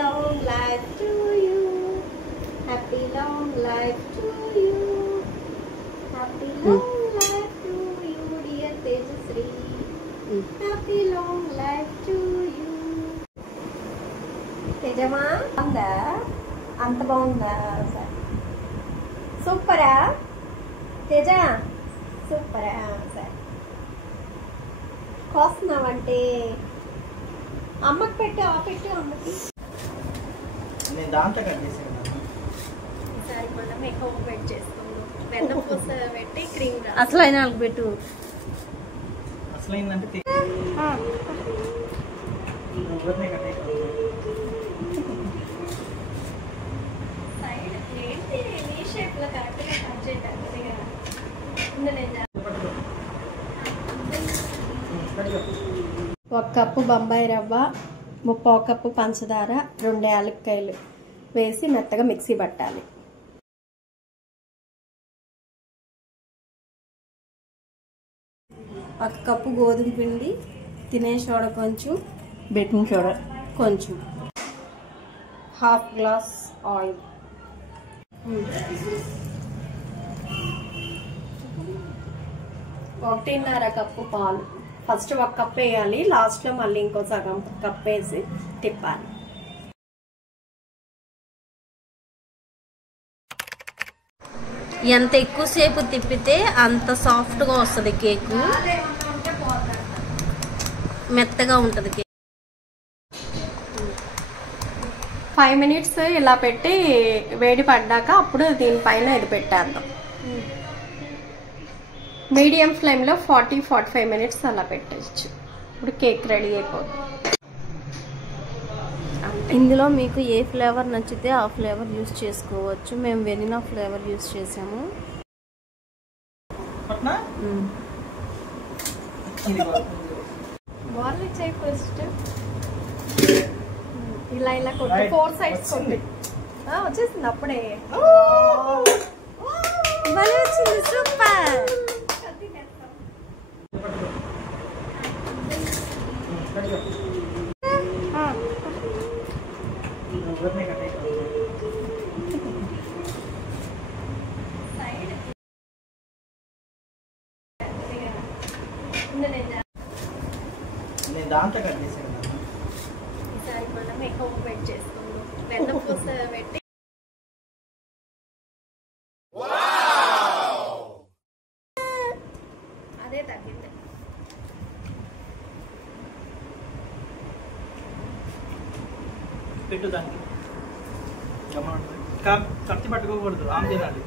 long life to you. Happy long life to you. Happy long life to you, dear Tejasri. Happy long life to you. Tejama, anda, anta baunda. Supera, Teja, supera. కోస్తున్నావంటే అమ్మకి పెట్టు ఆ పెట్టు అమ్మకి నేను దాంట్లో cut చేసాను ఈసారి మళ్ళీ మేకప్ పెట్టి చేసుకుందాం వెన్న పూస పెట్టి క్రీమ్ అసలు అయినా పెట్టు అసలు ఏంటంటే సైడ్ ఏంటి నీ షేప్లో కరెక్ట్గా కట్ చేయడానికి నేను ఒక కప్పు బొంబాయి రవ్వ 1/4 కప్పు పంచదార 2 యాలక్కాయలు వేసి మెత్తగా మిక్సీ పట్టాలి. ఒక కప్పు గోధుమ పిండి, తినే సోడా కొంచెం, బేకింగ్ సోడా కొంచెం, 1/2 గ్లాస్ ఆయిల్, 1.5 కప్పు పాలు. ఫస్ట్ 1 కప్ వేయాలి, లాస్ట్ లో మళ్ళీ ఇంకో సగం కప్ వేసి తిప్పాలి. ఎంత ఎక్కువసేపు తిప్పితే అంత సాఫ్ట్గా వస్తుంది కేకు, మెత్తగా ఉంటుంది కేక్. 5 మినిట్స్ ఇలా పెట్టి వేడి పడ్డాక అప్పుడు దీనిపైన ఇది పెట్టేద్దాం. మీడియం ఫ్లేమ్లో 40-45 మినిట్స్ అలా పెట్టచ్చు. ఇప్పుడు కేక్ రెడీ అయిపోతుంది. ఇందులో మీకు ఏ ఫ్లేవర్ నచ్చితే ఆ ఫ్లేవర్ యూస్ చేసుకోవచ్చు. మేము వెనిలా ఫ్లేవర్ యూస్ చేసాము. బార్లీ చేయి ఫస్ట్. ఇలా ఇలా కొట్టి 4 సైడ్స్ కొట్టి వచ్చేసింది అప్పుడే. సూపర్. నేను దాంట్లో కట్ చేసాను ఈసారి మళ్ళీ మేకప్ పెట్టి చేసుకుందాం వెన్న పూస పెట్టి. అదే తగ్గింది. పెట్టు దానికి కత్తి పట్టుకోకూడదు, ఆమె తినాలి.